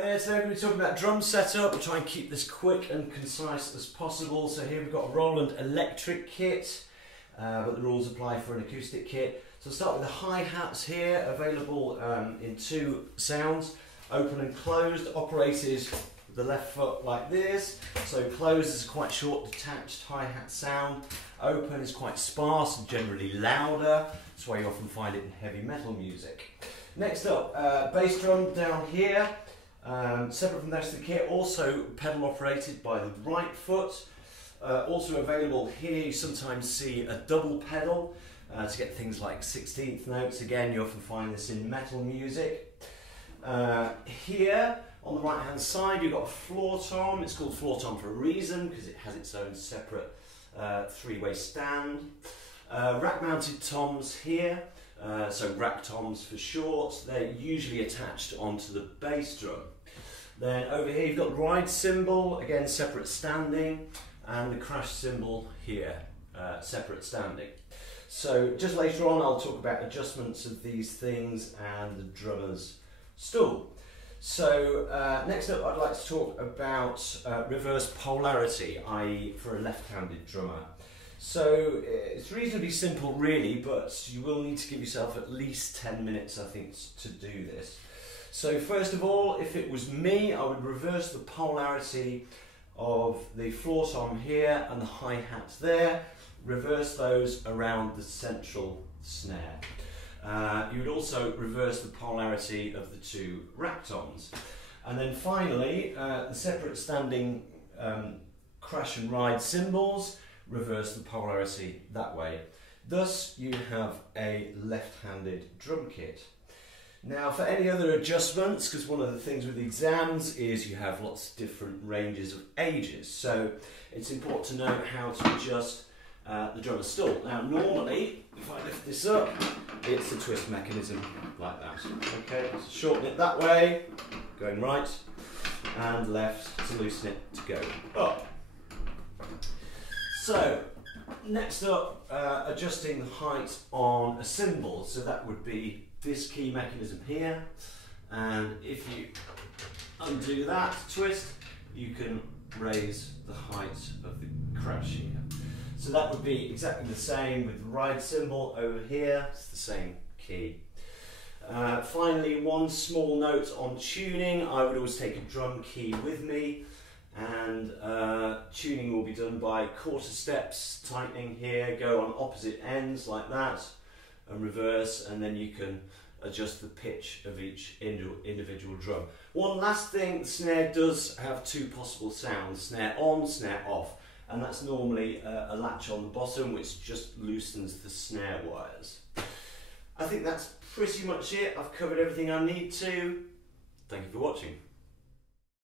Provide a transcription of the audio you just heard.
Hi there, today we're going to be talking about drum setup. We'll try and keep this quick and concise as possible. So here we've got a Roland electric kit, but the rules apply for an acoustic kit. So I'll start with the hi-hats here, available in two sounds, open and closed, operated with the left foot like this. So closed is a quite short detached hi-hat sound, open is quite sparse and generally louder. That's why you often find it in heavy metal music. Next up, bass drum down here. Separate from the rest of the kit, also pedal operated by the right foot. Also available here, you sometimes see a double pedal to get things like 16th notes. Again, you often find this in metal music. Here on the right hand side you've got a floor tom. It's called floor tom for a reason, because it has its own separate three-way stand. Rack mounted toms here. So rack toms for short, they're usually attached onto the bass drum. Then over here you've got the ride cymbal, again separate standing, and the crash cymbal here, separate standing. So just later on I'll talk about adjustments of these things and the drummer's stool. So next up I'd like to talk about reverse polarity, i.e. for a left-handed drummer. So it's reasonably simple really, but you will need to give yourself at least 10 minutes I think to do this. So first of all, if it was me, I would reverse the polarity of the floor tom here and the hi-hats there, reverse those around the central snare. You would also reverse the polarity of the two rack toms. And then finally, the separate standing crash and ride cymbals, reverse the polarity that way. Thus you have a left-handed drum kit. Now for any other adjustments, because one of the things with exams is you have lots of different ranges of ages, so it's important to know how to adjust the drummer's stool. Now normally, if I lift this up, it's a twist mechanism like that. Okay, so shorten it that way, going right, and left to loosen it to go up. So, next up, adjusting the height on a cymbal. So that would be this key mechanism here, and if you undo that twist, you can raise the height of the crash here. So that would be exactly the same with the ride cymbal over here, it's the same key. Finally, one small note on tuning. I would always take a drum key with me, and tuning will be done by quarter steps, tightening here, go on opposite ends like that, and reverse, and then you can adjust the pitch of each individual drum. One last thing, the snare does have two possible sounds, snare on, snare off, and that's normally a latch on the bottom which just loosens the snare wires. I think that's pretty much it. I've covered everything I need to. Thank you for watching.